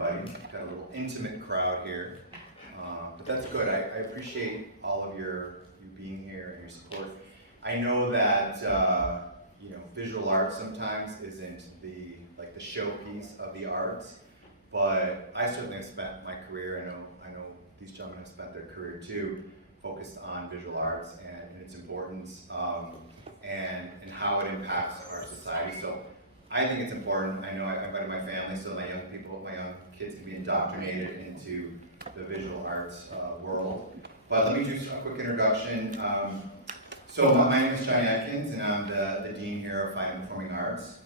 everybody. Got a little intimate crowd here, but that's good. I appreciate all of you being here and your support. I know that visual art sometimes isn't the showpiece of the arts, but I certainly have spent my career. I know these gentlemen have spent their career too, focused on visual arts and its importance and how it impacts our society. So I think it's important. I know I invited my family, so my young kids can be indoctrinated into the visual arts world. But let me do a quick introduction. So my name is Johnny Atkins, and I'm the Dean here of Fine and Performing Arts.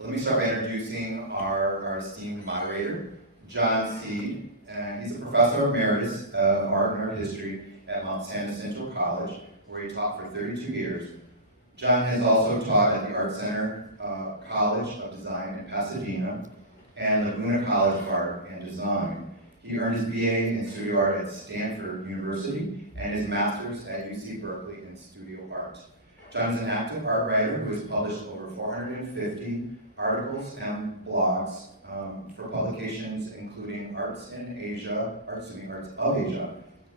Let me start by introducing our esteemed moderator, John Seed, and he's a professor emeritus of art and art history at Mount Santa Central College, where he taught for 32 years. John has also taught at the Art Center College of Design in Pasadena and Laguna College of Art and Design. He earned his BA in studio art at Stanford University and his master's at UC Berkeley in studio art. John is an active art writer who has published over 450 articles and blogs for publications including Arts of Asia,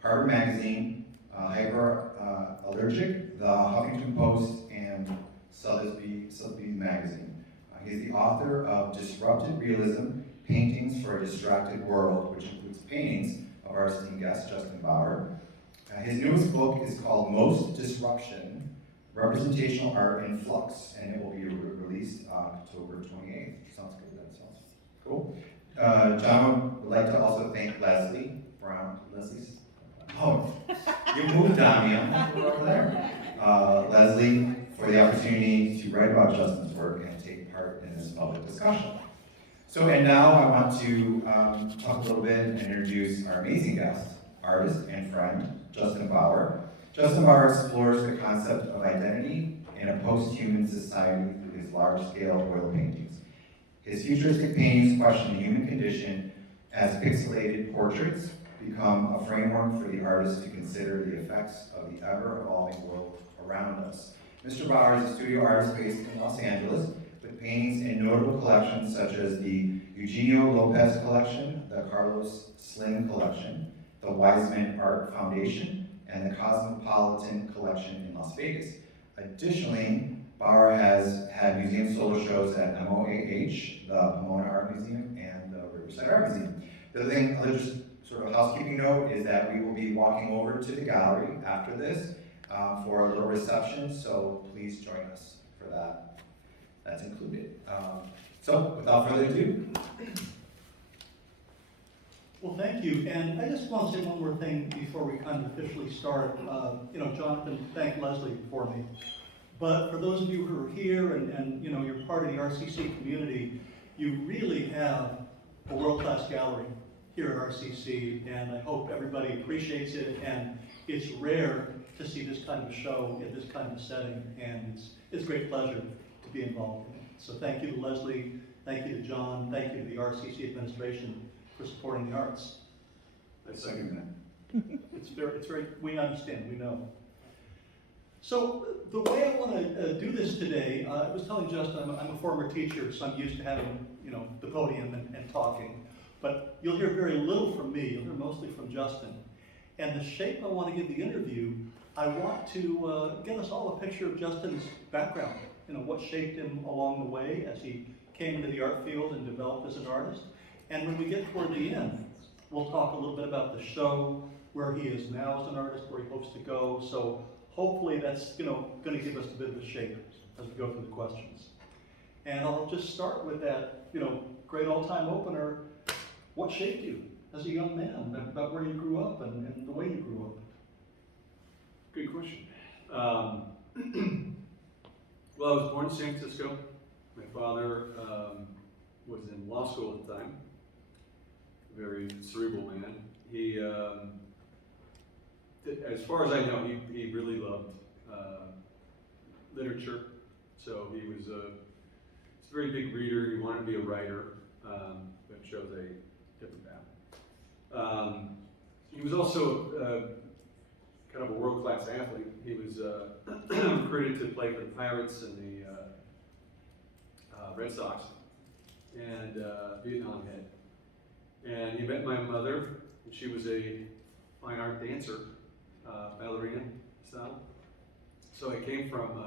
Harvard Magazine, Hyperallergic, the Huffington Post, and Sotheby's Magazine. He's the author of Disrupted Realism, Paintings for a Distracted World, which includes paintings of our esteemed guest, Justin Bauer. His newest book is called Most Disruption, Representational Art in Flux, and it will be released on October 28th. Sounds good, that sounds cool. John would like to also thank Leslie Brown. Oh, you moved on me, I'm over there. Leslie, for the opportunity to write about Justin's work and take part in this public discussion. So, and now I want to talk a little bit and introduce our amazing guest, artist and friend, Justin Bauer. Justin Bauer explores the concept of identity in a post-human society through his large-scale oil paintings. His futuristic paintings question the human condition as pixelated portraits become a framework for the artist to consider the effects of the ever-evolving world around us. Mr. Bauer is a studio artist based in Los Angeles with paintings in notable collections such as the Eugenio Lopez Collection, the Carlos Slim Collection, the Wiseman Art Foundation, and the Cosmopolitan Collection in Las Vegas. Additionally, Bauer has had museum solo shows at MOAH, the Pomona Art Museum, and the Riverside Art Museum. The other just sort of housekeeping note is that we will be walking over to the gallery after this for a little reception, so please join us for that. That's included. So without further ado. Well, thank you. And I just want to say one more thing before we kind of officially start. Jonathan thanked Leslie for me. But for those of you who are here and you're part of the RCC community, you really have a world-class gallery here at RCC, and I hope everybody appreciates it. And it's rare to see this kind of show in this kind of setting, and it's a great pleasure to be involved in it. So thank you to Leslie, thank you to John, thank you to the RCC administration for supporting the arts. I second that. It's very, we understand, we know. So the way I want to do this today, I was telling Justin, I'm a former teacher, so I'm used to having, the podium and talking. But you'll hear very little from me, you'll hear mostly from Justin. And the shape I want to give the interview, I want to give us all a picture of Justin's background, what shaped him along the way as he came into the art field and developed as an artist. And when we get toward the end, we'll talk a little bit about the show, where he is now as an artist, where he hopes to go. So hopefully that's going to give us a bit of a shape as we go through the questions. And I'll just start with that, great all-time opener. What shaped you as a young man, about where you grew up and the way you grew up? Good question. Well, I was born in San Francisco. My father was in law school at the time. Very cerebral man. He, as far as I know, he really loved literature. So he was a very big reader. He wanted to be a writer, but chose a different path. He was also kind of a world-class athlete. He was recruited to play for the Pirates and the Red Sox. and Vietnam head. And he met my mother, and she was a fine art dancer, ballerina style. So I came from,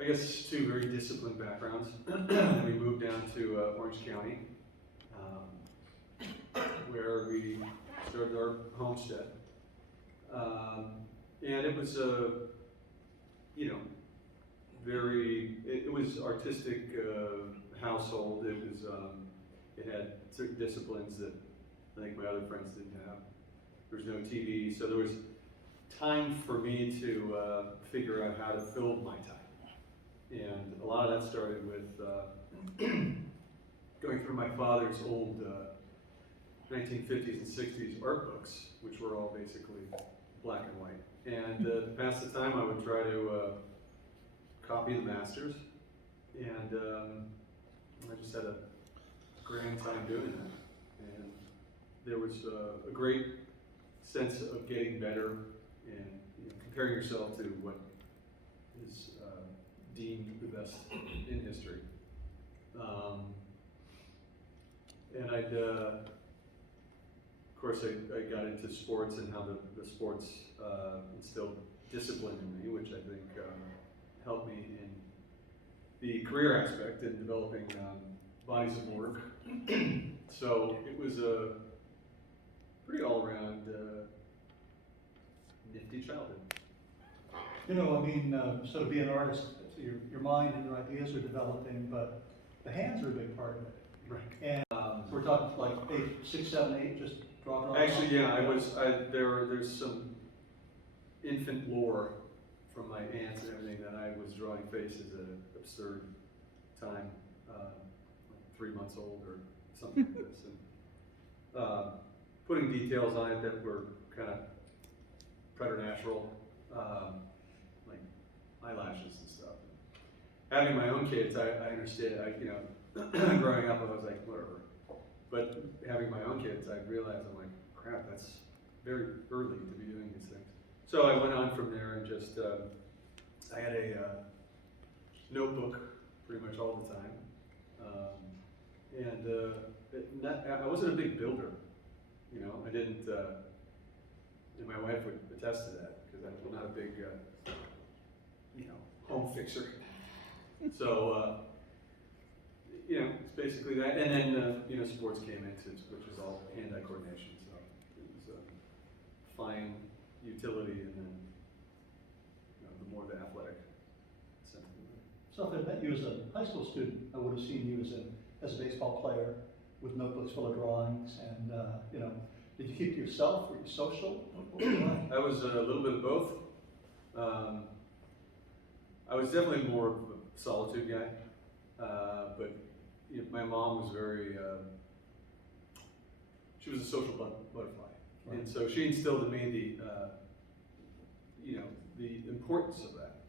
I guess, two very disciplined backgrounds. And we moved down to Orange County, where we started our homestead. And it was a, you know, it was artistic household. It was, it had certain disciplines that I think my other friends didn't have. There was no TV, so there was time for me to figure out how to fill my time. And a lot of that started with going through my father's old 1950s and 60s art books, which were all basically black and white. And to pass the time, I would try to copy the masters, and I just had a grand time doing that. And there was a great sense of getting better and, you know, comparing yourself to what is deemed the best in history. And of course, I got into sports and how the sports instilled discipline in me, which I think helped me in the career aspect in developing bodies of work. So it was a pretty all-around nifty childhood. You know, I mean, so to be an artist, your mind and your ideas are developing, but the hands are a big part of it. Right. And we're talking like 8, 6, 7, 8, just draw. Actually, yeah, there's some infant lore from my aunts and everything that I was drawing faces at an absurd time, like 3 months old or something like this, and putting details on it that were kind of preternatural, like eyelashes and stuff. Having my own kids, I understand. You know, growing up, I was like, whatever. But having my own kids, I realized, I'm like, crap, that's very early to be doing these things. So I went on from there and just, I had a notebook pretty much all the time. I wasn't a big builder, you know, I didn't, and my wife would attest to that, because I'm not a big, you know, home fixer. So, you know, it's basically that, and then, you know, sports came into it, which was all hand-eye coordination, so it was fine utility, and then, you know, the more the athletic sentiment. So if I met you as a high school student, I would have seen you as a baseball player with notebooks full of drawings, and you know, did you keep to yourself? Were you social? What were you like? I was a little bit of both. I was definitely more of a solitude guy, but you know, my mom was very, she was a social butterfly. Right. And so she instilled in me the, you know, the importance of that,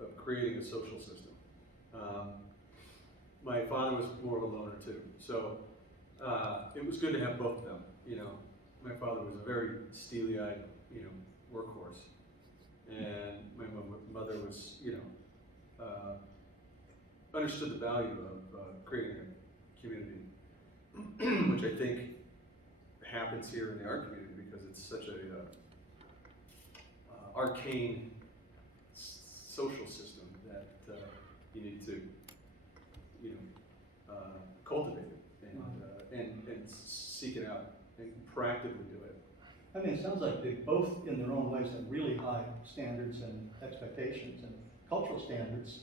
of creating a social system. My father was more of a loner too, so it was good to have both of them. You know, my father was a very steely-eyed, you know, workhorse, and my mother was, you know, understood the value of creating a community, which I think happens here in the art community because it's such a arcane social system that you need to, you know, cultivate it and seek it out and practically do it. I mean, it sounds like they both, in their own ways, have really high standards and expectations and cultural standards.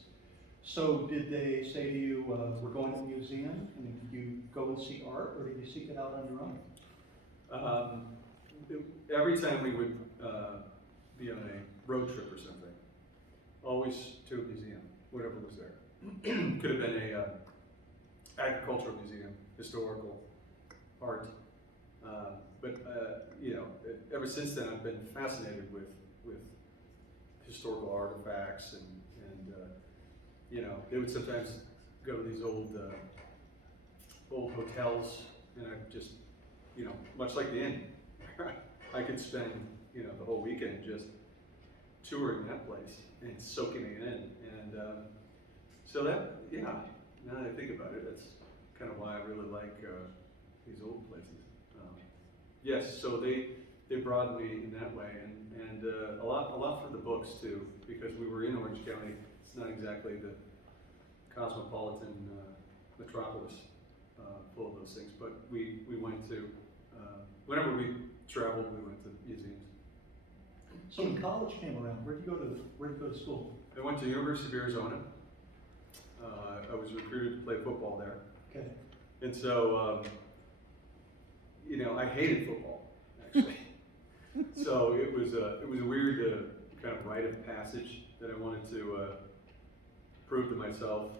So did they say to you, we're going to the museum, and did you go and see art, or did you seek it out on your own? Every time we would be on a road trip or something, always to a museum, whatever was there. Could have been a agricultural museum, historical, art. But you know, ever since then, I've been fascinated with historical artifacts, and you know, they would sometimes go to these old hotels, and I just, you know, much like the inn, I could spend, you know, the whole weekend just touring that place and soaking it in, and so that, yeah, now that I think about it, kind of why I really like these old places. Yes, so they broadened me in that way, and a lot for the books too, because we were in Orange County. It's not exactly the cosmopolitan metropolis full of those things, but we went to, whenever we traveled, we went to museums. So when college came around, where'd you go to school? I went to University of Arizona. I was recruited to play football there. Okay. And so, I hated football, actually. So it was a weird kind of rite of passage that I wanted to prove to myself.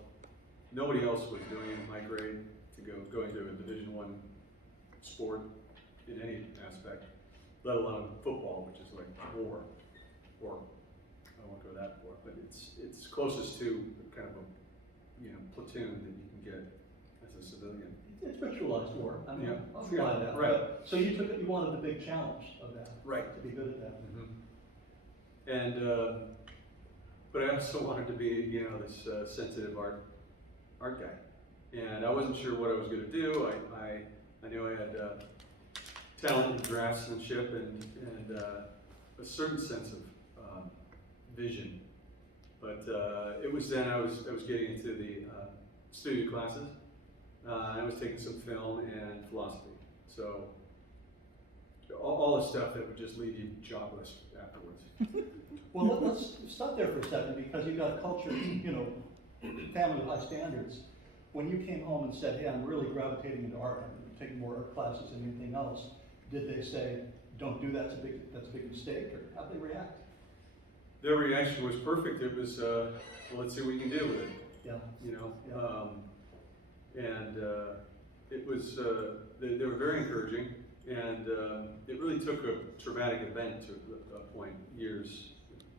Nobody else was doing it in my grade to going to a Division I sport in any aspect, let alone football, which is like war, or I won't go that far, but it's closest to kind of a platoon that you can get as a civilian. It's ritualized war. I mean, Yeah. I'll try that. Right. But, so you wanted the big challenge of that. Right. To be good at that. And but I also wanted to be this sensitive art guy, and I wasn't sure what I was going to do. I knew I had talent in draftsmanship and a certain sense of vision, but it was then I was getting into the studio classes. I was taking some film and philosophy, so all the stuff that would just leave you jobless afterwards. Well, let's stop there for a second, because you've got a culture, family with high standards. When you came home and said, hey, I'm really gravitating into art, I'm taking more art classes than anything else, did they say, don't do that, that's a big mistake, or how'd they react? Their reaction was perfect. It was, well, let's see what we can do with it. Yeah. It was, they were very encouraging, and it really took a traumatic event to a point,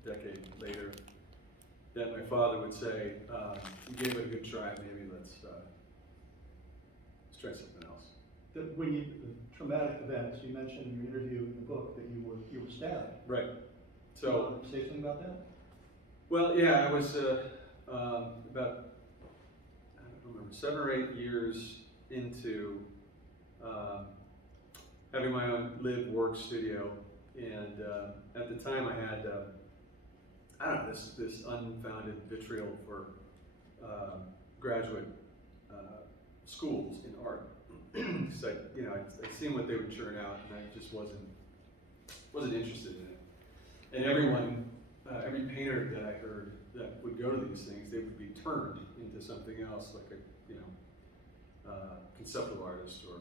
decade later, that my father would say, you gave it a good try, maybe let's try something else. The traumatic events, you mentioned in your interview in the book that you were stabbed. Right. So, you want to say something about that? Well, yeah, I was about, I don't remember, 7 or 8 years into having my own live work studio, and at the time I had I don't know, this unfounded vitriol for graduate schools in art. Because I'd seen what they would churn out, and I just wasn't interested in it. And everyone, every painter that I heard that would go to these things, they would be turned into something else, like a conceptual artist or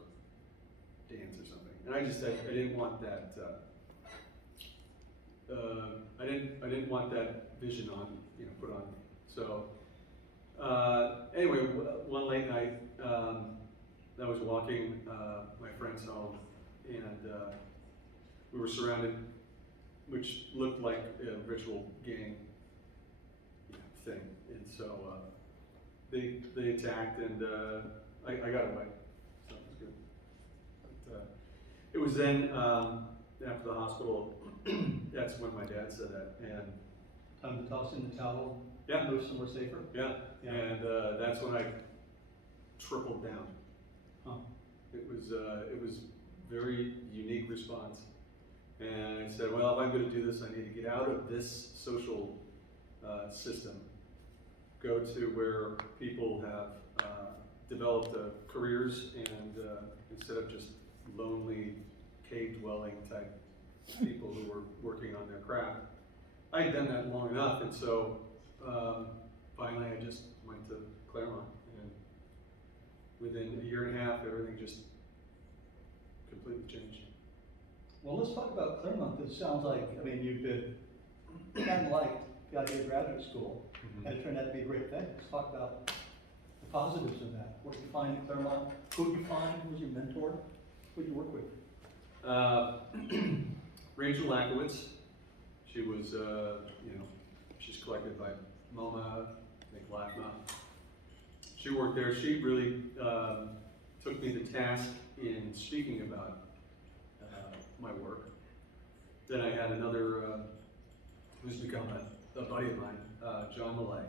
dance or something. And I didn't want that. I didn't want that vision put on me. So anyway, one late night, I was walking my friend's home, and we were surrounded, which looked like a ritual gang thing, and so they attacked, and I got away, so it was good. But, it was then after the hospital. That's when my dad said that, and Time to toss in the towel, yeah, move somewhere safer? yeah, Yeah. and that's when I tripled down. Huh. It was very unique response, and I said, well, if I'm going to do this, I need to get out of this social system, go to where people have developed careers, and instead of just lonely cave-dwelling type people who were working on their craft. I had done that long enough, and so finally I just went to Claremont, and within a year and a half, everything just completely changed. Well, let's talk about Claremont. It sounds like, you've been kind of like got to graduate school, and it turned out to be a great thing. Let's talk about the positives of that. What did you find at Claremont? Who did you find? Who was your mentor? Who did you work with? Rachel Lakowitz, she was, she's collected by MoMA, I think LACMA. She worked there. She really took me to task in speaking about my work. Then I had another, who's become a buddy of mine, John Millay.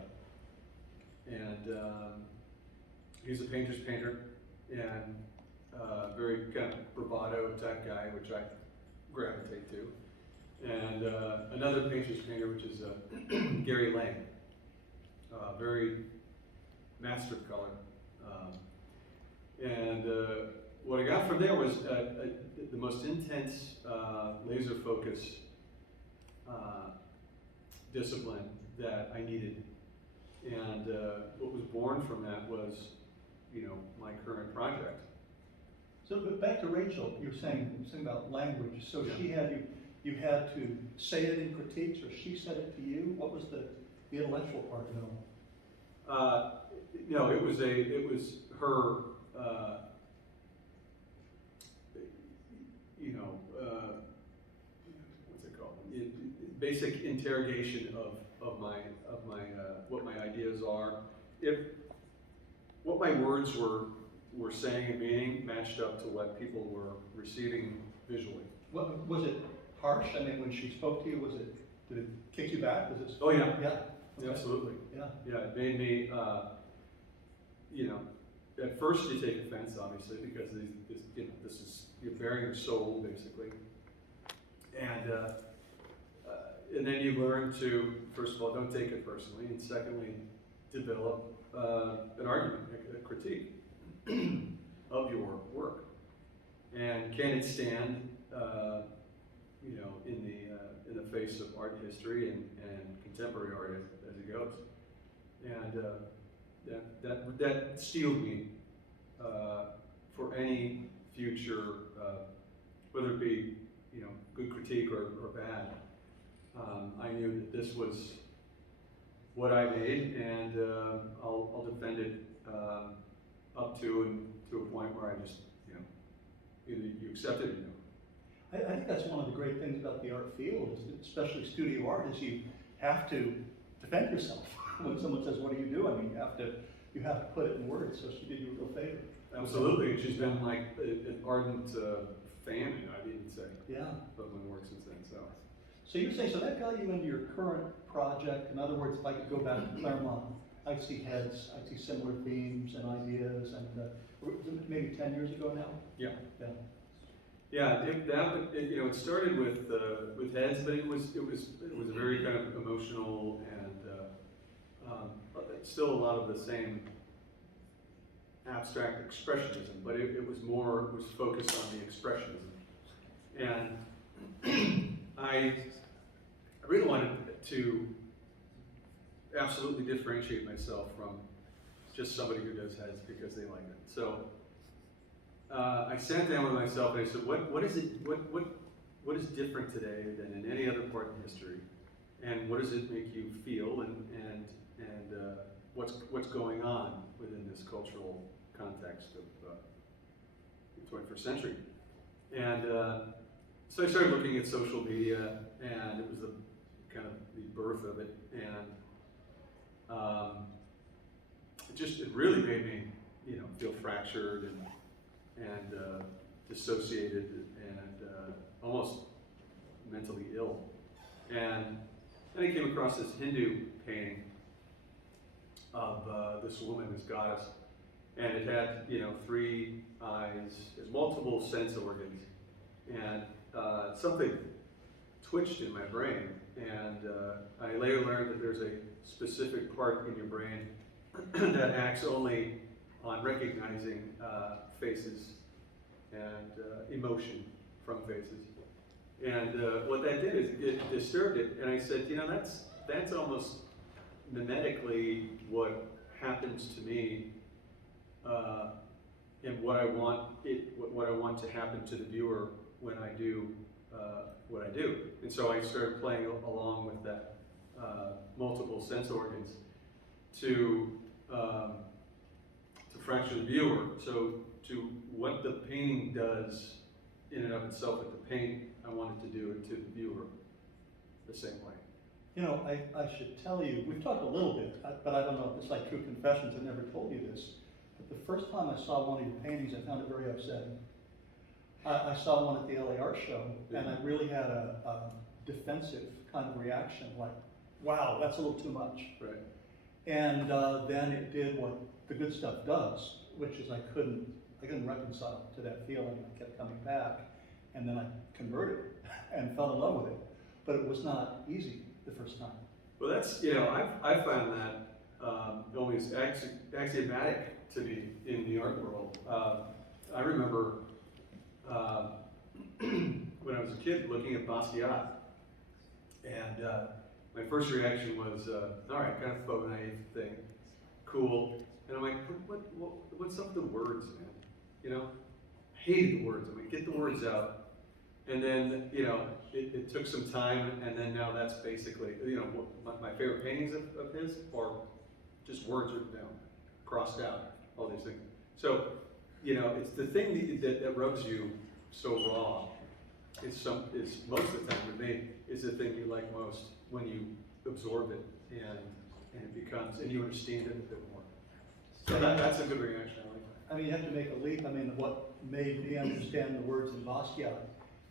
And he's a painter's painter, and very kind of bravado type guy, which I gravitate to. And another painter's painter, which is Gary Lang, very master color. And what I got from there was the most intense laser focus discipline that I needed. And what was born from that was, my current project. So, but back to Rachel, you were saying about language. So Yeah. she had you had to say it in critiques, or she said it to you? What was the intellectual part? No, it was her, what's it called? Basic interrogation of my what my ideas are. If what my words were saying and meaning matched up to what people were receiving visually. What was it harsh? I mean, when she spoke to you, did it kick you back? Was it? Oh yeah, Yeah. Okay. absolutely. Yeah. Yeah, it made me, at first you take offense, obviously, because this is, you're bearing your soul, basically. And then you learn to, first of all, don't take it personally, and secondly, develop an argument, a critique of your work. And can it stand, in the face of art history and contemporary art as it goes? And that steeled me for any future, whether it be good critique or bad. I knew that this was what I made, and I'll defend it up to a point where I just either you accept it or you don't. I think that's one of the great things about the art field, especially studio art, is you have to defend yourself. When someone says, "What do you do?" I mean, you have to put it in words. So she did you a real favor. Absolutely, and she's been like an ardent fan, I'd even say, Yeah. of my work since then. So you're saying, so that got you into your current project. In other words, if I could go back to Claremont, I'd see heads, I'd see similar themes and ideas, and maybe 10 years ago now? Yeah. Yeah. Yeah, it started with heads, but it was a very kind of emotional and still a lot of the same abstract expressionism, but it was focused on the expressionism. And I really wanted to absolutely differentiate myself from just somebody who does heads because they like it. So I sat down with myself and I said, what is different today than in any other part in history, and what does it make you feel, and what's going on within this cultural context of the 21st century? And so I started looking at social media, and it was the kind of the birth of it, and it really made me feel fractured and dissociated and almost mentally ill. And then I came across this Hindu painting of this woman, this goddess, and it had 3 eyes, it has multiple sense organs, and something twitched in my brain, and I later learned that there's a specific part in your brain that acts only on recognizing faces and emotion from faces. And what that did is it disturbed it, and I said, that's almost mimetically what happens to me, and what I want to happen to the viewer when I do what I do. And so I started playing along with that multiple sense organs to fracture the viewer. So to what the painting does in and of itself with the paint, I wanted to do it to the viewer the same way. I should tell you, we've talked a little bit, but I don't know if it's like true confessions. I never told you this. But the first time I saw one of your paintings, I found it very upsetting. I saw one at the LA Art Show, and I really had a defensive kind of reaction, like, wow, that's a little too much. Right. And then it did what the good stuff does, which is I couldn't I couldn't reconcile to that feeling. I kept coming back, and then I converted and fell in love with it. But it was not easy the first time. Well, that's, I've found that always axiomatic to me in the art world. I remember when I was a kid looking at Basquiat, and my first reaction was, all right, kind of faux naive thing, cool. And I'm like, what's up with the words, man? Hated the words. I mean, get the words out. And then, it took some time, and then now that's basically, my favorite paintings of his are just words written down, crossed out, all these things. So, it's the thing that rubs you so raw. Is most of the time with me is the thing you like most when you absorb it and it becomes, and you understand it a bit more. So that's a good reaction. I like that. I mean, you have to make a leap. I mean, what made me understand the words in Basquiat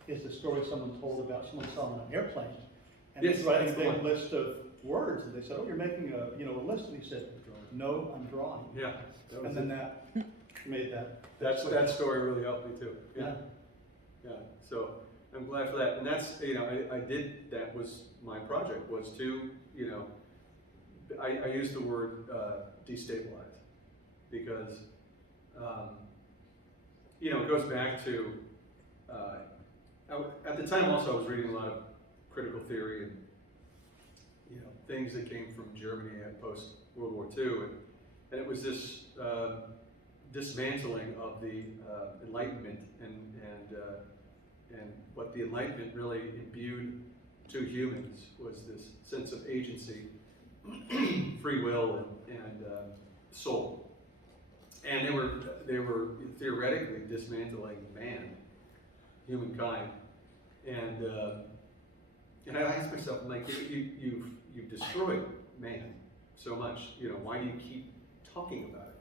is the story someone told about someone selling an airplane. And Yes, he's writing a that's the big one. list of words, and they said, oh, you're making a list, and he said, no, I'm drawing. Yeah. And then that made that. That story really helped me too. Yeah. Yeah. So I'm glad for that. And that's, I did, that was my project, was to, I used the word destabilize because, it goes back to, at the time also I was reading a lot of critical theory and, things that came from Germany at post World War II. And it was this dismantling of the Enlightenment and what the Enlightenment really imbued to humans was this sense of agency, free will, and soul. And they were theoretically dismantling man, humankind, and I asked myself, I'm like, you've destroyed man so much. Why do you keep talking about it?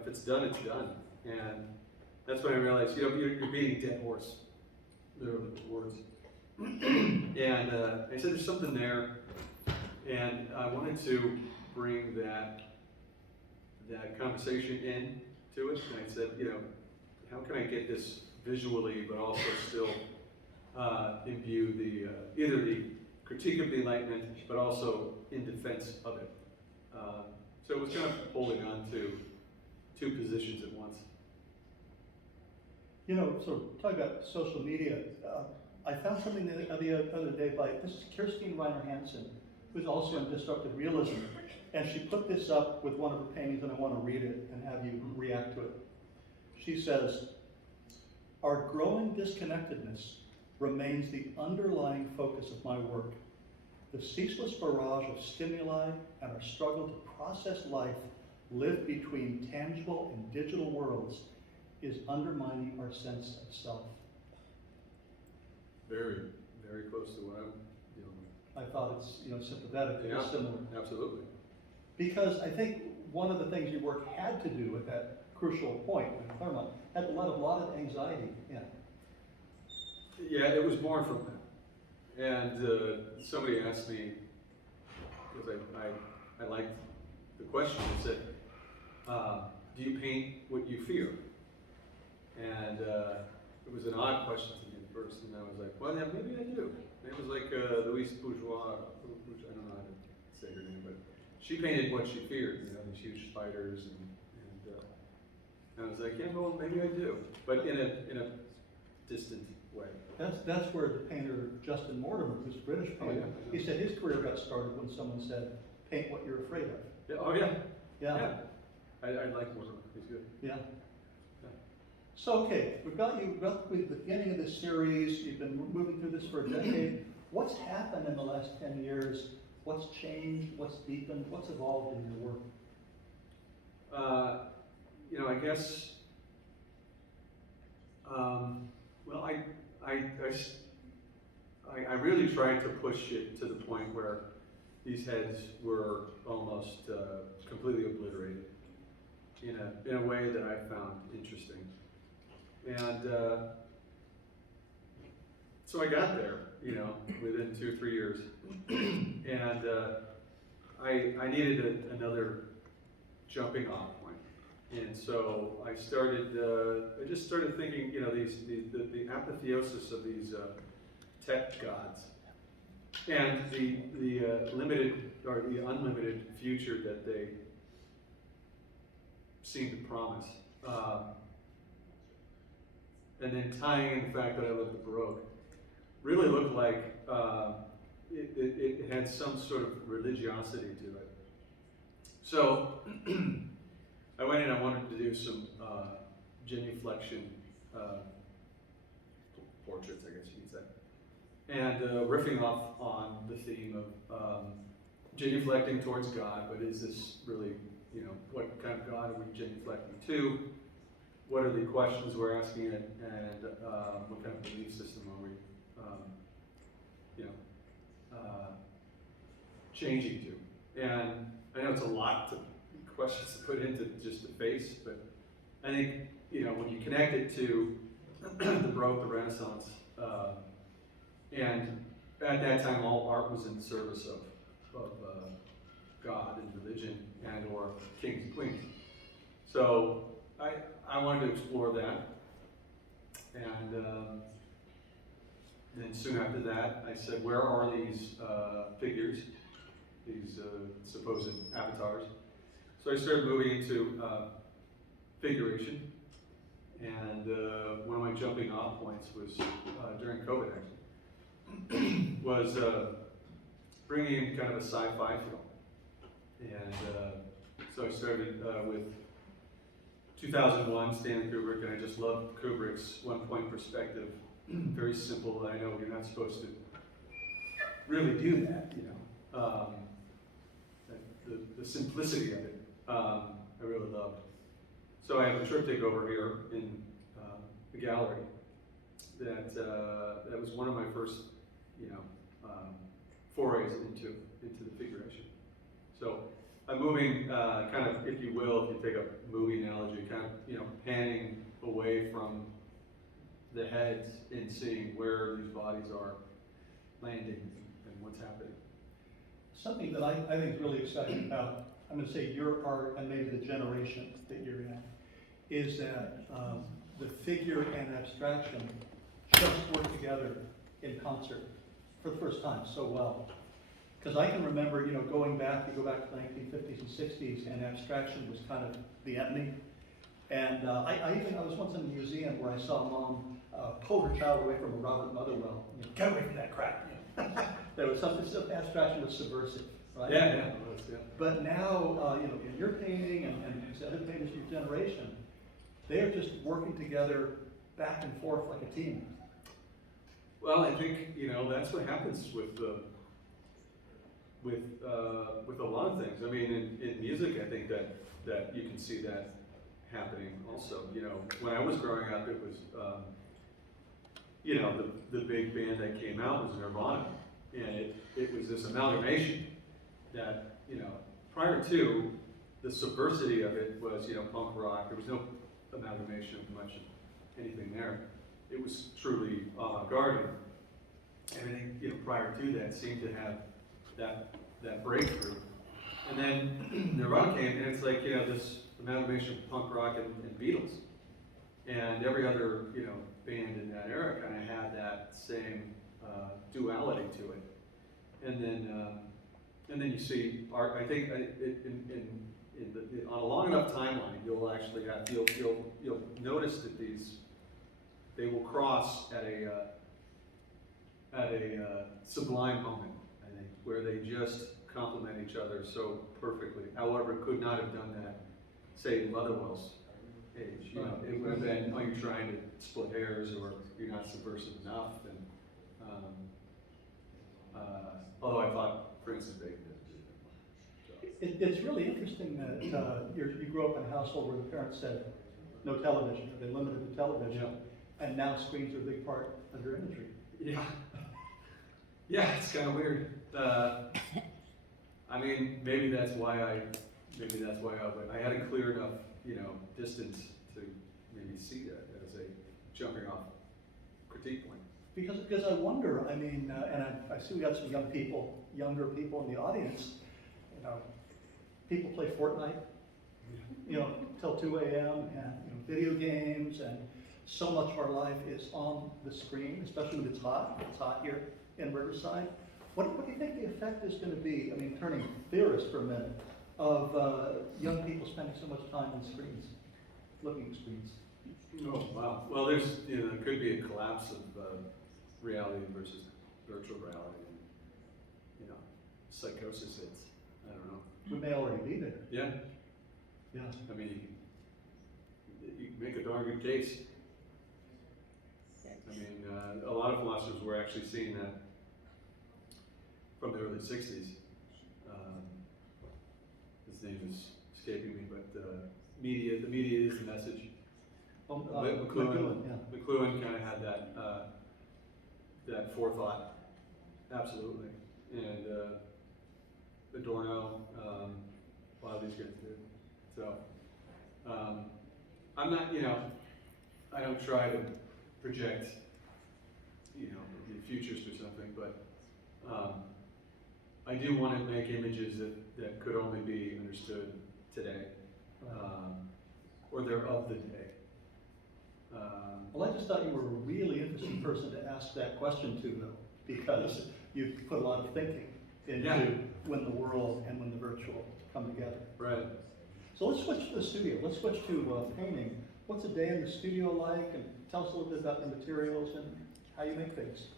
If it's done, it's done. And that's when I realized, you're beating a dead horse, literally with words. And I said, there's something there, and I wanted to bring that conversation in to it. And I said, how can I get this visually, but also still imbue either the critique of the Enlightenment, but also in defense of it. So it was kind of holding on to two positions at once. So talking about social media, I found something the other day by, this is Kirstine Reiner Hansen, who's also in Disruptive Realism, and she put this up with one of her paintings, and I want to read it and have you react to it. She says, our growing disconnectedness remains the underlying focus of my work. The ceaseless barrage of stimuli and our struggle to process life lived between tangible and digital worlds is undermining our sense of self. Very, very close to what I'm dealing with. I thought it's sympathetic, Yeah, it's similar. absolutely. Because I think one of the things your work had to do at that crucial point with Claremont had a lot of anxiety in it. Yeah, it was born from that. And somebody asked me, because I liked the question, they said, do you paint what you fear? And it was an odd question to me at first, and I was like, well, yeah, maybe I do. And it was like Louise Bourgeois, which I don't know how to say her name, but she painted what she feared, these huge spiders, and I was like, yeah, well, maybe I do, but in a distant way. That's where the painter Justin Mortimer, who's a British painter, he said his career got started when someone said, paint what you're afraid of. Yeah, oh yeah. Yeah. I like Mortimer, he's good. Yeah. So, okay, we've got the beginning of this series, you've been moving through this for a decade. What's happened in the last 10 years? What's changed? What's deepened? What's evolved in your work? I guess, well, I really tried to push it to the point where these heads were almost completely obliterated in a way that I found interesting. And so I got there, within 2-3 years, and I needed another jumping off point. And so I just started thinking, the apotheosis of these tech gods, and the limited or the unlimited future that they seem to promise. And then tying in the fact that I lived the Baroque, really looked like it had some sort of religiosity to it. So I went in, I wanted to do some genuflection portraits, I guess you could say. And riffing off on the theme of genuflecting towards God, but is this really, what kind of God are we genuflecting to? What are the questions we're asking it, and what kind of belief system are we, changing to? And I know it's a lot of questions to put into just the face, but I think, when you connect it to the Baroque, the Renaissance, and at that time all art was in service of God and religion and or kings and queens. So I wanted to explore that, and then soon after that I said, where are these figures, these supposed avatars? So I started moving into figuration, and one of my jumping off points was during COVID actually, was bringing in kind of a sci-fi film. And so I started with 2001, Stanley Kubrick, and I just loved Kubrick's one-point perspective. Very simple. I know you're not supposed to really do that, the simplicity of it, I really loved. So I have a triptych over here in the gallery that was one of my first, forays into the figuration. So I'm moving, kind of, if you will, if you take a movie analogy, kind of, panning away from the heads and seeing where these bodies are landing and what's happening. Something that I think is really exciting about, I'm going to say your art and maybe the generation that you're in, is that the figure and abstraction just work together in concert for the first time so well. Because I can remember, going back, you go back to the 1950s and 60s, and abstraction was kind of the enemy. And I was once in a museum where I saw a mom pull her child away from a Robert Motherwell. Get away from that crap. There was something, abstraction was subversive, right? Yeah. But now, in your painting and other painters of your generation, they are just working together back and forth like a team. Well, I think, that's what happens with a lot of things. I mean, in music, I think that you can see that happening also. When I was growing up, it was, the big band that came out was Nirvana, and it was this amalgamation that, prior to, the subversity of it was, punk rock. There was no amalgamation of much of anything there. It was truly avant-garde. Everything, prior to that seemed to have that breakthrough. And then Nirvana came, and it's like, this amalgamation of punk rock and Beatles. And every other, band in that era kind of had that same duality to it. And then you see art. I think on a long enough timeline, you'll actually have you'll notice that they will cross at a sublime moment, I think, where they just complement each other so perfectly. However, could not have done that, say, in Motherwell's age. It would have been, oh, you're trying to split hairs, or you're not subversive enough. And although I thought Francis Bacon did. It's really interesting that you grew up in a household where the parents said no television, or they limited the television, and now screens are a big part of your imagery. Yeah, it's kind of weird. I mean, maybe that's why I had a clear enough, distance to maybe see that as a jumping off critique point. Because I wonder, I mean, and I see we got some younger people in the audience. People play Fortnite, till 2 a.m. and video games, and so much of our life is on the screen, especially when it's hot. It's hot here in Riverside. What do you think the effect is going to be? I mean, turning theorist for a minute, of young people spending so much time on screens, looking at screens. Oh, wow. Well, there could be a collapse of reality versus virtual reality. And, psychosis hits. I don't know. We may already be there. Yeah. Yeah. I mean, you can make a darn good case. I mean, a lot of philosophers were actually seeing that from the early 60s. His name is escaping me, but the media is the message. McLuhan kind of had that forethought, absolutely, and Adorno, a lot of these guys did. So I'm not, I don't try to project, the futures for something, but I do want to make images that could only be understood today, or they're of the day. Well, I just thought you were a really interesting person to ask that question to, though, because you put a lot of thinking into when the world and when the virtual come together. Right. So let's switch to the studio. Let's switch to painting. What's a day in the studio like? And tell us a little bit about the materials and how you make things.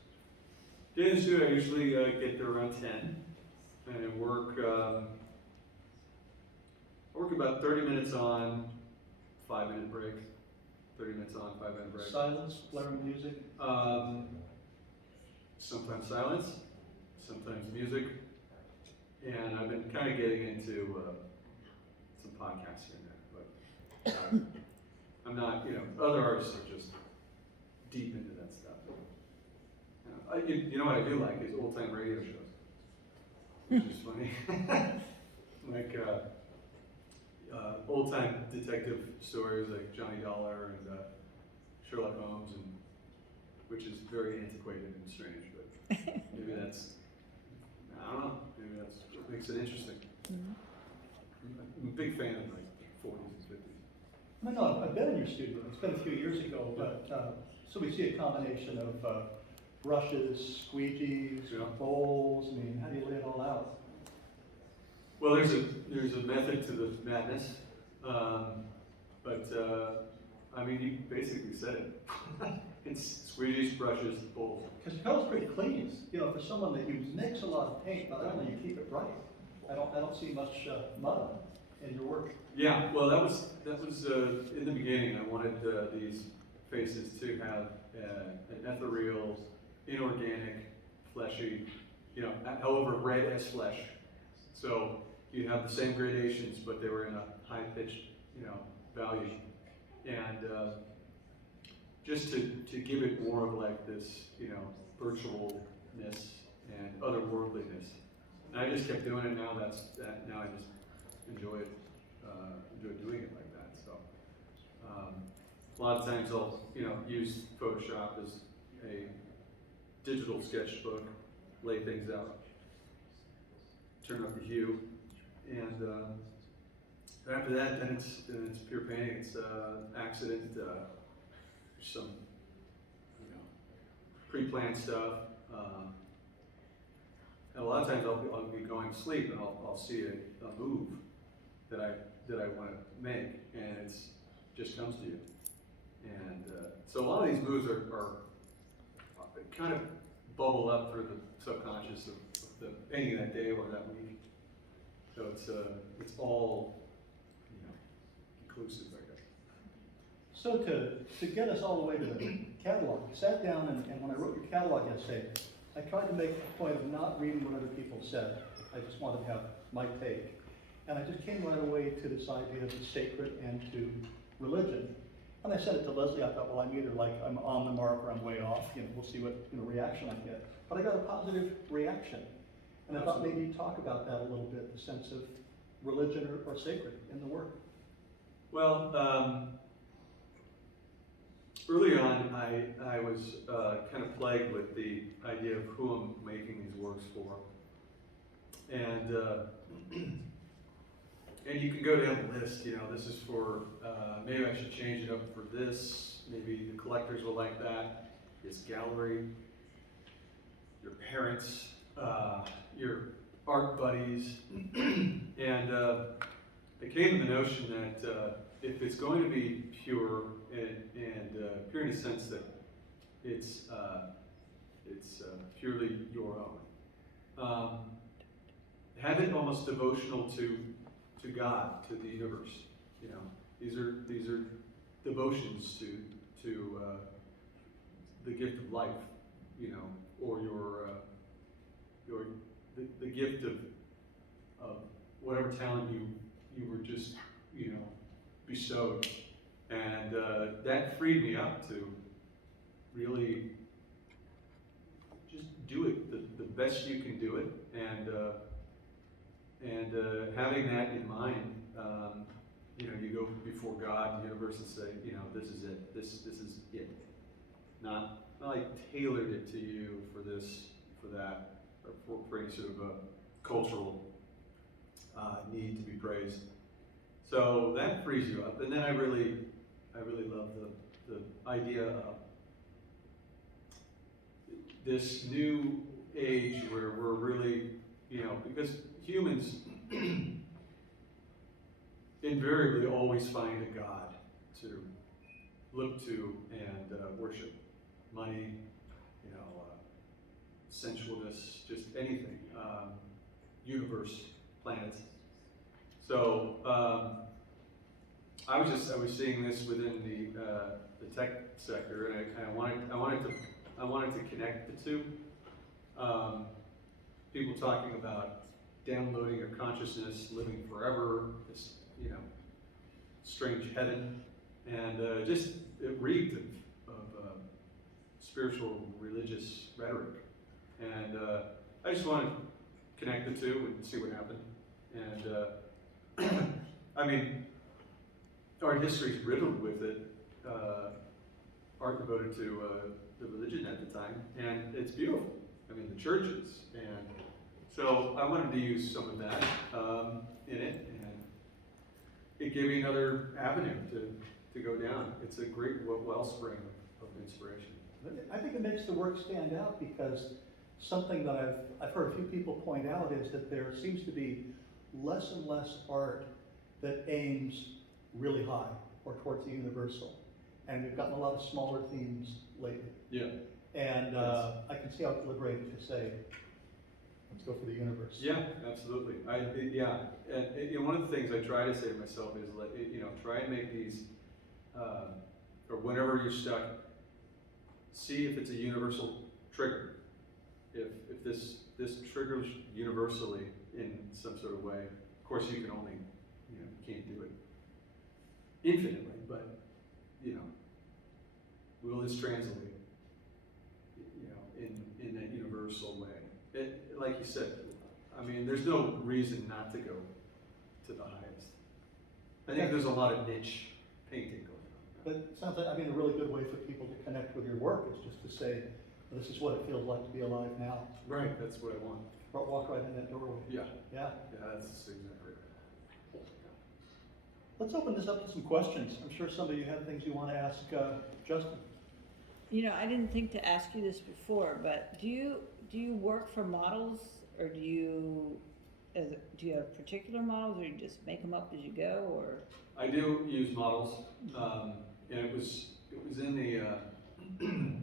Day in the studio, I usually get there around 10, and I work about 30 minutes on, 5-minute break. 30 minutes on, 5-minute break. Silence, blaring music. Sometimes silence, sometimes music, and I've been kind of getting into some podcasts here and there, but I'm not, other artists are just deep into that stuff. You know what I do like is old-time radio shows, which is funny. Like old-time detective stories like Johnny Dollar and Sherlock Holmes, and which is very antiquated and strange, but maybe that's, I don't know, maybe that's what makes it interesting. I'm a big fan of like 40s and 50s. No, I've been in your studio. It's been a few years ago, but so we see a combination of brushes, squeegees, bowls. I mean, how do you lay it all out? Well, there's a method to the madness, but I mean, you basically said it. It's squeegees, brushes, bowls. Because Carol's pretty clean. For someone that you mix a lot of paint, not only you keep it bright. I don't see much mud in your work. Yeah, well, that was in the beginning. I wanted these faces to have an ethereal, inorganic, fleshy, however red as flesh. So you have the same gradations, but they were in a high-pitched, value, and just to give it more of like this, virtualness and otherworldliness. And I just kept doing it. Now now I just enjoy it, enjoy doing it like that. So a lot of times I'll, use Photoshop as a digital sketchbook, lay things out, turn up the hue, and after that, then it's pure painting. It's accident, some pre-planned stuff, and a lot of times I'll be going to sleep and I'll see a move that I want to make, and it just comes to you. And so a lot of these moves are kind of bubble up through the subconscious of the painting that day or that week. So it's all inclusive, I guess. So to get us all the way to the catalog, I sat down and when I wrote your catalog essay, I tried to make a point of not reading what other people said. I just wanted to have my take. And I just came right away to this idea of the sacred and to religion. And I sent it to Leslie. I thought, well, I'm either I'm on the mark or I'm way off. We'll see what reaction I get. But I got a positive reaction. And I thought maybe you'd talk about that a little bit, the sense of religion or sacred in the work. Well, early on, I was kind of plagued with the idea of who I'm making these works for. And And you can go down the list, this is for, maybe I should change it up for this, maybe the collectors will like that, this gallery, your parents, your art buddies, and I came to the notion that if it's going to be pure and pure in the sense that it's purely your own, have it almost devotional to God, to the universe. These are devotions to the gift of life, or the gift of whatever talent you were just bestowed, and that freed me up to really just do it the best you can do it, and having that in mind, you go before God, the universe, and say, this is it. This is it. Not like tailored it to you for this, for that, or for any sort of a cultural need to be praised. So that frees you up, and then I really love the idea of this new age where we're really, because humans invariably always find a God to look to and worship. Money, sensualness, just anything, universe, planets. So I was seeing this within the tech sector, and I wanted to connect the two. People talking about downloading your consciousness, living forever, this strange heaven, and just it reeked of spiritual, religious rhetoric, and I just wanted to connect the two and see what happened. And I mean, art history is riddled with it. Art devoted to the religion at the time, and it's beautiful. I mean, the churches, and so I wanted to use some of that in it, and it gave me another avenue to go down. It's a great wellspring of inspiration. I think it makes the work stand out because something that I've heard a few people point out is that there seems to be less and less art that aims really high or towards the universal. And we've gotten a lot of smaller themes lately. Yeah. And I can see how it's liberating to say, let's go for the universe. Yeah, absolutely. And one of the things I try to say to myself is, try and make these, or whenever you're stuck, see if it's a universal trigger. If this triggers universally in some sort of way. Of course, you can only, you can't do it infinitely, but will this translate? In that universal way. Like you said, I mean, there's no reason not to go to the highest. I think there's a lot of niche painting going on. But it sounds like, a really good way for people to connect with your work is just to say, this is what it feels like to be alive now. Right, that's what I want. Walk right in that doorway. Yeah. Yeah. Yeah, that's exactly right. Let's open this up to some questions. I'm sure some of you have things you want to ask Justin. I didn't think to ask you this before, but do you work for models, or do you have particular models, or you just make them up as you go, or? I do use models, and it was in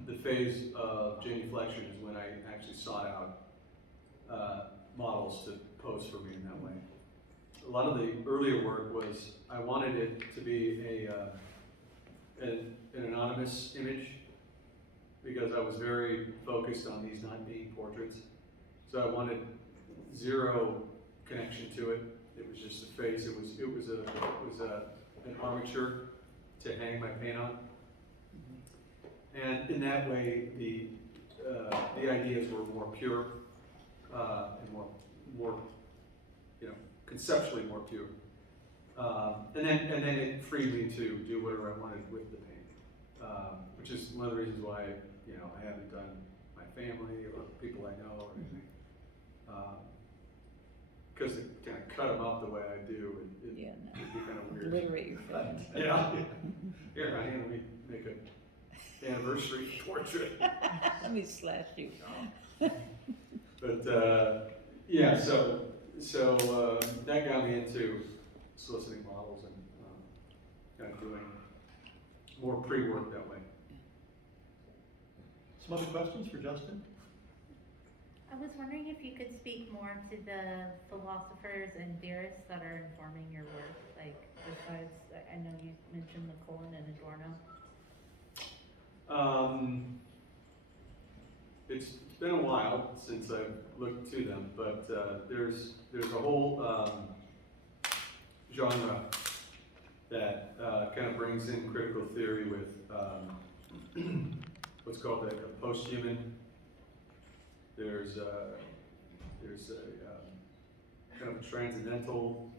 the phase of genuflection is when I actually sought out models to pose for me in that way. A lot of the earlier work was I wanted it to be an anonymous image, because I was very focused on these not being portraits. So I wanted zero connection to it. It was just a face. It was an armature to hang my paint on. And in that way, the ideas were more pure and more conceptually more pure. And then it freed me to do whatever I wanted with the paint, which is one of the reasons why I haven't done my family or people I know or anything. because to kind of cut them up the way I do, Yeah, no. it'd be kind of weird. Obliterate your feelings. Yeah. Here, honey, let me make an anniversary portrait. Let me slash you. But, yeah, so that got me into soliciting models and kind of doing more pre-work that way. Some other questions for Justin? I was wondering if you could speak more to the philosophers and theorists that are informing your work, like besides, I know you mentioned Colin and Adorno. It's been a while since I've looked to them, but there's a whole genre that kind of brings in critical theory with what's called a post-human. There's a kind of a transcendental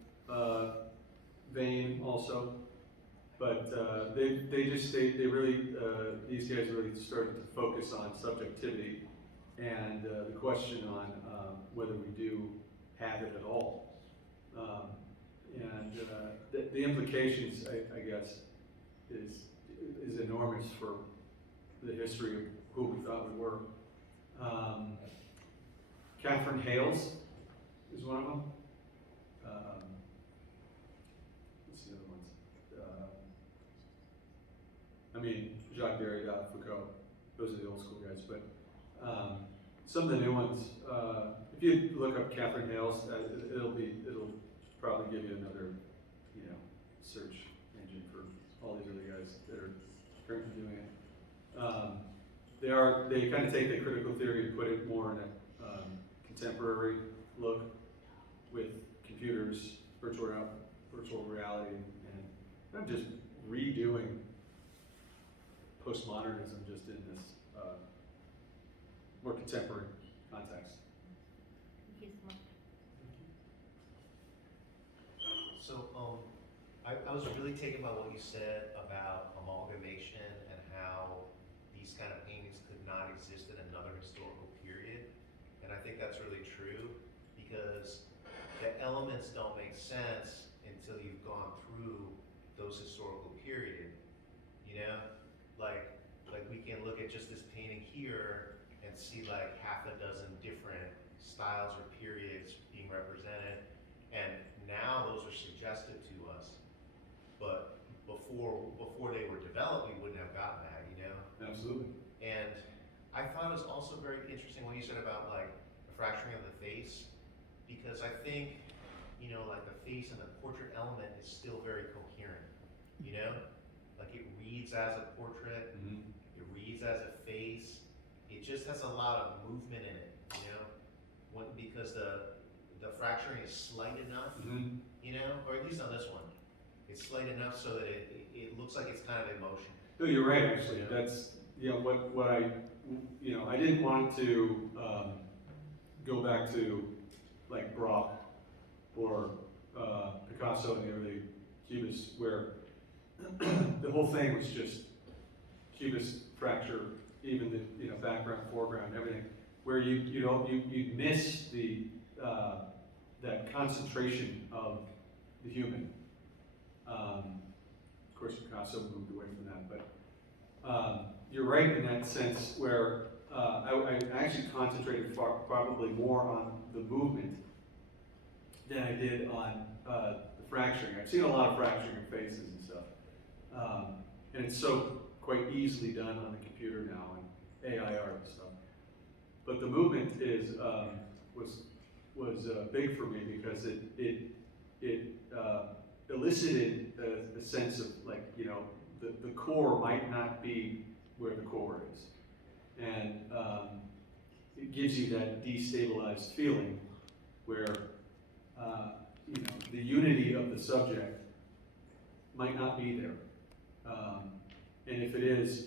vein also, but they really these guys really started to focus on subjectivity and the question on whether we do have it at all, and the implications, I guess, is enormous for the history of who we thought we were. Catherine Hales is one of them. What's the other ones? I mean, Jacques Derrida, Foucault, those are the old school guys, but some of the new ones, if you look up Catherine Hales, it'll probably give you another, search engine for all these other guys that are currently doing it. They kind of take the critical theory and put it more in a contemporary look with computers, virtual reality, and kind of just redoing postmodernism just in this more contemporary context. Thank you so much. So, I was really taken by what you said about amalgamation and how these kind of paintings could not exist in another historical period. And I think that's really true because the elements don't make sense until you've gone through those historical period. Like we can look at just this painting here and see like half a dozen different styles or periods being represented. And now those are suggested to us. But before they were developed, we wouldn't have gotten that, Absolutely. And I thought it was also very interesting what you said about like the fracturing of the face, because I think, like the face and the portrait element is still very coherent, like it reads as a portrait, Mm-hmm. it reads as a face, it just has a lot of movement in it, because the fracturing is slight enough, Mm-hmm. or at least on this one, it's slight enough so that it looks like it's kind of in motion. No, you're right, actually. That's, what I didn't want to go back to like Braque or Picasso and the early Cubists, where the whole thing was just Cubist fracture, even the background, foreground, everything, where you miss the that concentration of the human. Of course, Picasso moved away from that, but you're right in that sense where I actually concentrated probably more on the movement than I did on the fracturing. I've seen a lot of fracturing of faces and stuff, and it's so quite easily done on the computer now and AI art and stuff. But the movement was big for me because it elicited a sense of like, the core might not be where the core is. And it gives you that destabilized feeling where, the unity of the subject might not be there. And if it is,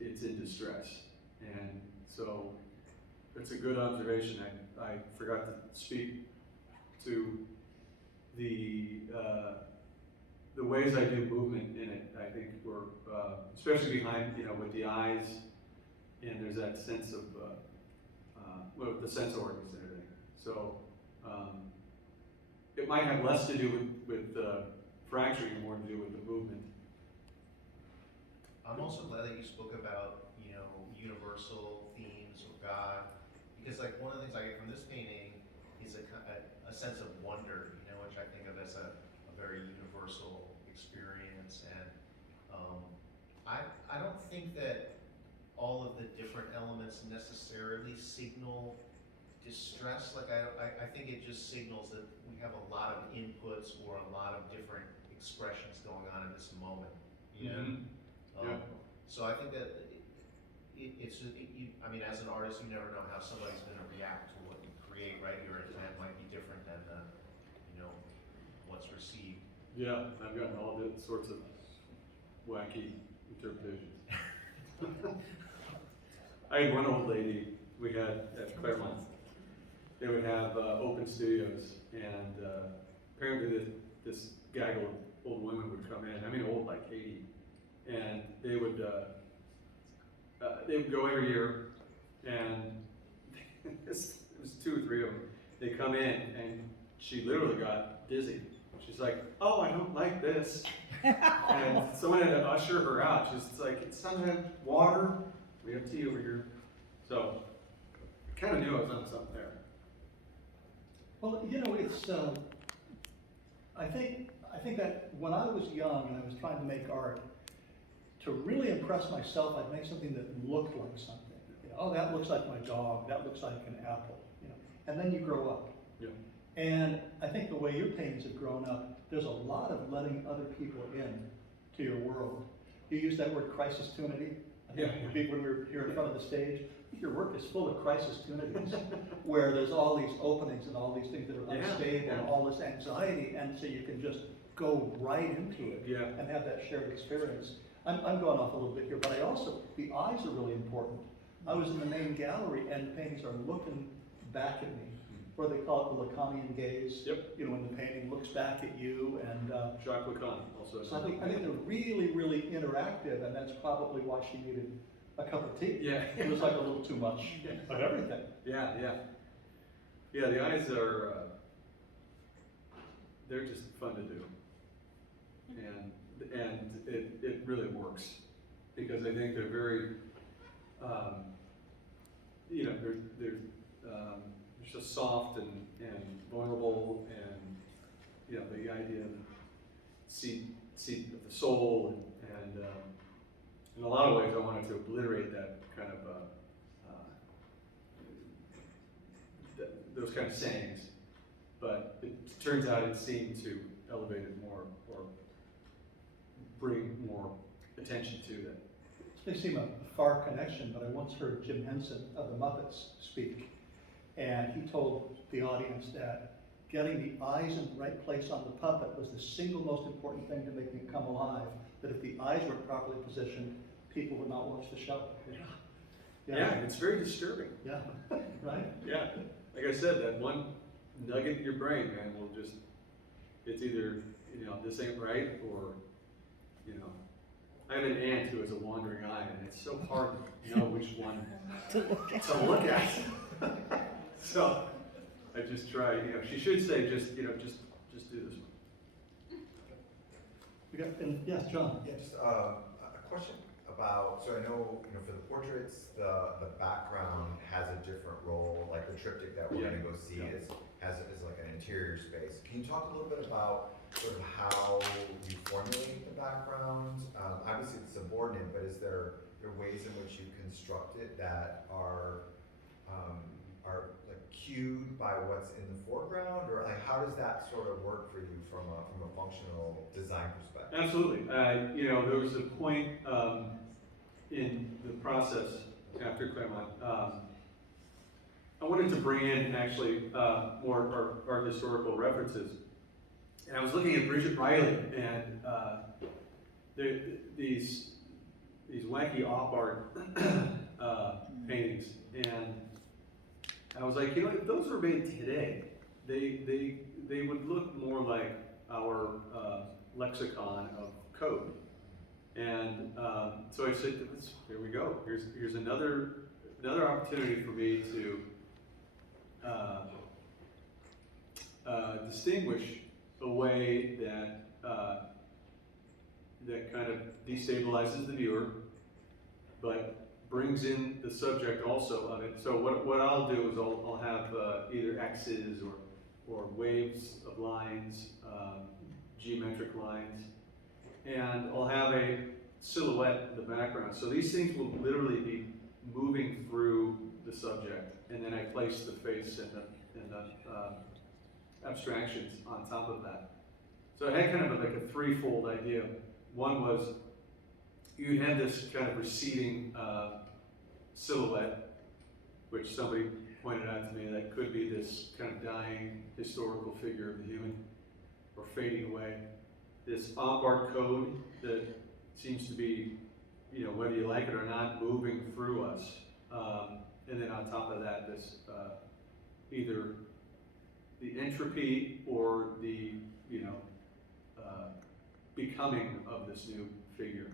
it's in distress. And so it's a good observation. I forgot to speak to the ways I do movement in it. I think were, especially behind, with the eyes, and there's that sense of, the sense organs and everything. So it might have less to do with fracturing and more to do with the movement. I'm also glad that you spoke about, universal themes of God, because like one of the things I get from this painting is a sense of wonder, which I think of as a very universal experience. And I don't think that all of the different elements necessarily signal distress. Like I think it just signals that we have a lot of inputs or a lot of different expressions going on in this moment. Mhm. Yeah. So I think that I mean, as an artist, you never know how somebody's going to react to what you create, right? Your intent might be different than what's received. Yeah, I've gotten all sorts of wacky interpretations. I had one old lady we had at Claremont. They would have open studios, and apparently this gaggle of old women would come in. I mean, old, like 80, and they would go every year, and it was 2 or 3 of them. They come in, and she literally got dizzy. She's like, "Oh, I don't like this," and someone had to usher her out. She's like, "It's time to have water. We have tea over here." So, I kind of knew I was on something there. Well, it's, I think that when I was young and I was trying to make art, to really impress myself, I'd make something that looked like something. Oh, that looks like my dog, that looks like an apple, and then you grow up. Yeah. And I think the way your paintings have grown up, there's a lot of letting other people in to your world. You use that word crisis-tunity. I think when we were here in front of the stage, your work is full of crisis-tunities, where there's all these openings and all these things that are unstable and all this anxiety, and so you can just go right into it and have that shared experience. I'm going off a little bit here, but the eyes are really important. I was in the main gallery, and the paintings are looking back at me, where they call it the Lacanian gaze. Yep. When the painting looks back at you, and Jacques Lacan also. so I think they're really, really interactive, and that's probably why she needed a cup of tea. Yeah. It was like a little too much of everything. Yeah, the eyes are, they're just fun to do. And it really works, because I think they're very, they're just soft and vulnerable, and, the idea of seat of the soul, and in a lot of ways I wanted to obliterate that kind of, those kind of sayings, but it turns out it seemed to elevate it more, or bring more attention to that. This may seem a far connection, but I once heard Jim Henson of the Muppets speak, and he told the audience that getting the eyes in the right place on the puppet was the single most important thing to make him come alive, that if the eyes weren't properly positioned, people would not watch the show. Yeah, it's very disturbing. Yeah, right? Yeah, like I said, that one nugget in your brain, man, will just, it's either, this ain't right, or, I have an aunt who has a wandering eye, and it's so hard to know which one To look at. to look at. So, I just try, she should say, just do this one. We got, and yes, John. Yeah, just a question about, so I know, for the portraits, the background has a different role, like the triptych that we're gonna go see is like an interior space. Can you talk a little bit about sort of how you formulate the background? Obviously it's subordinate, but is there ways in which you construct it that are like cued by what's in the foreground, or like how does that sort of work for you from a functional design perspective? Absolutely. There was a point in the process after Claremont. I wanted to bring in actually more art historical references, and I was looking at Bridget Riley and these wacky op art paintings, and I was like, if those were made today, they would look more like our lexicon of code. And so I said, here we go. Here's another opportunity for me to distinguish a way that that kind of destabilizes the viewer, but brings in the subject also of it. So what I'll do is I'll have either X's or waves of lines, geometric lines, and I'll have a silhouette in the background. So these things will literally be moving through the subject, and then I place the face and the abstractions on top of that. So I had kind of like a threefold idea. One was you had this kind of receding silhouette, which somebody pointed out to me that could be this kind of dying historical figure of the human, or fading away. This avant code that seems to be, whether you like it or not, moving through us. And then on top of that, this either the entropy or the, becoming of this new figure.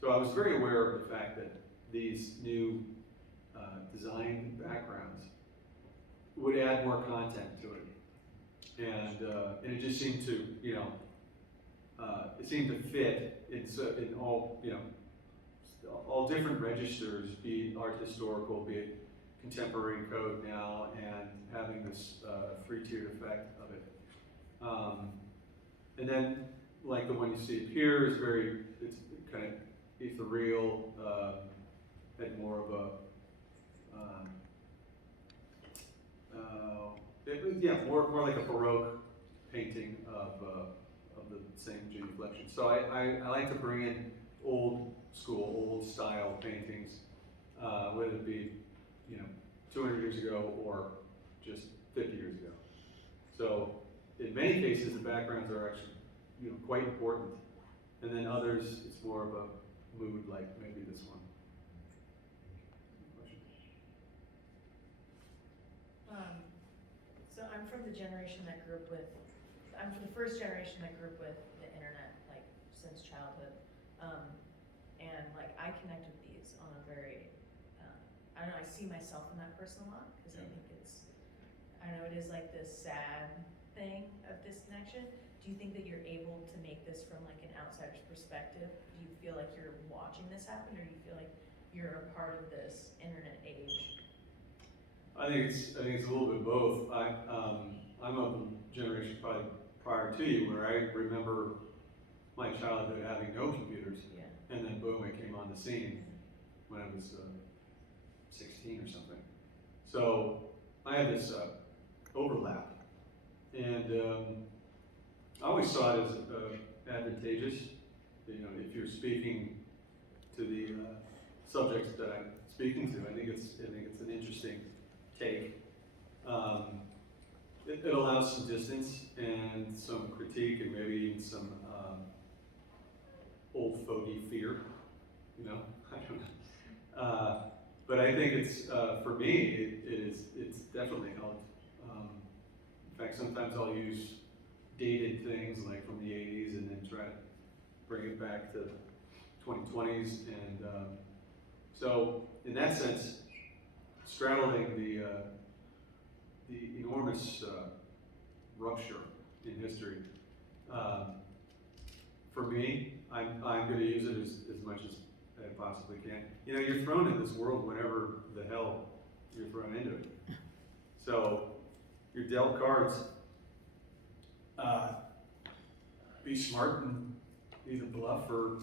So I was very aware of the fact that these new design backgrounds would add more content to it. And it just seemed to, it seemed to fit in all, all different registers, be it art historical, be it contemporary code now, and having this three-tiered effect of it. And then, like the one you see here, is it's kind of ethereal, had more of a, more like a Baroque painting of the same genuflection. So I like to bring in old school, old style paintings, whether it be 200 years ago or just 50 years ago. So in many cases, the backgrounds are actually quite important, and then others it's more of a mood, like maybe this one. So I'm from the generation that grew up with, I'm from the first generation that grew up with the internet, like, since childhood. And like, I connect with these on a very, I don't know, I see myself in that person a lot, because I think I know it is like this sad thing of disconnection. Do you think that you're able to make this from like an outsider's perspective? Do you feel like you're watching this happen, or do you feel like you're a part of this internet age? I think it's a little bit of both. I'm of the generation probably prior to you, where I remember my childhood having no computers, and then boom, it came on the scene when I was 16 or something. So I had this overlap, and I always saw it as advantageous. If you're speaking to the subjects that I'm speaking to, I think it's an interesting take. It allows some distance and some critique, and maybe even some old fogey fear. I don't know. But I think it's for me, it's definitely helped. In fact, sometimes I'll use dated things like from the 80s, and then try to bring it back to 2020s, and so in that sense, straddling the enormous rupture in history. For me, I'm going to use it as much as I possibly can. You're thrown in this world whenever the hell you're thrown into it. So you're dealt cards. Be smart and either bluff or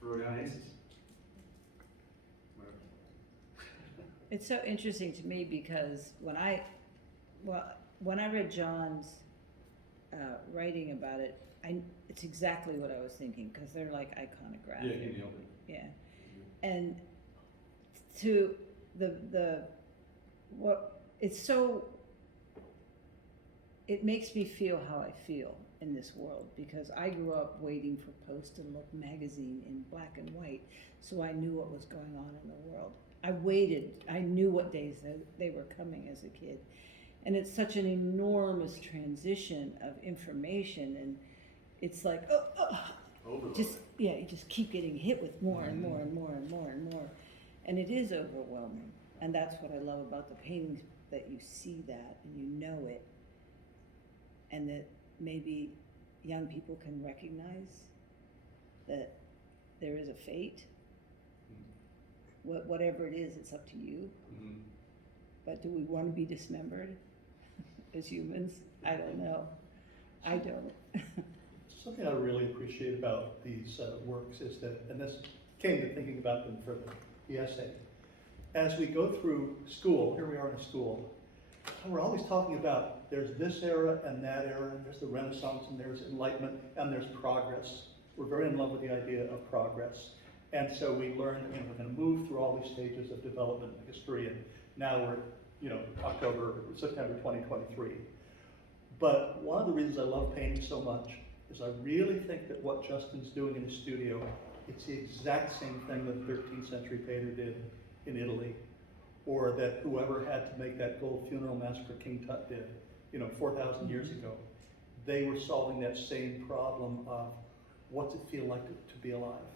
throw down aces. Whatever. It's so interesting to me because when I read John's writing about it, it's exactly what I was thinking, because they're like iconographic. Yeah, you nailed it. Yeah, and to it makes me feel how I feel in this world, because I grew up waiting for Post and Look magazine in black and white, so I knew what was going on in the world. I waited. I knew what days they were coming as a kid. And it's such an enormous transition of information, and it's like, you just keep getting hit with more and more and more and more and more. And it is overwhelming. And that's what I love about the paintings, that you see that and you know it. and that maybe young people can recognize that there is a fate. Whatever it is, it's up to you. Mhm. But do we want to be dismembered as humans? I don't know. I don't. Something I really appreciate about these works is that, and this came to thinking about them for the essay, as we go through school, here we are in a school, we're always talking about there's this era and that era, and there's the Renaissance and there's Enlightenment and there's progress. We're very in love with the idea of progress. And so we learn that we're going to move through all these stages of development and history, and now we're, September 2023. But one of the reasons I love painting so much is I really think that what Justin's doing in his studio, it's the exact same thing that the 13th century painter did in Italy, or that whoever had to make that gold funeral mask for King Tut did, 4,000 years ago. They were solving that same problem of what's it feel like to be alive,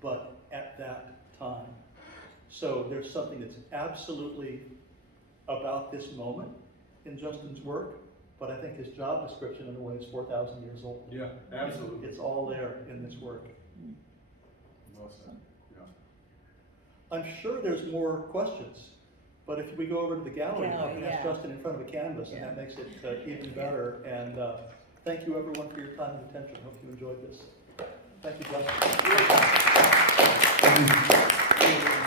but at that time. So there's something that's absolutely about this moment in Justin's work, but I think his job description in a way is 4,000 years old. Yeah, absolutely. It's all there in this work. Well said. Yeah. I'm sure there's more questions, but if we go over to the gallery, I can Gallery, ask yeah. Justin in front of a canvas, and that makes it even better. And thank you everyone for your time and attention. Hope you enjoyed this. Thank you, Justin.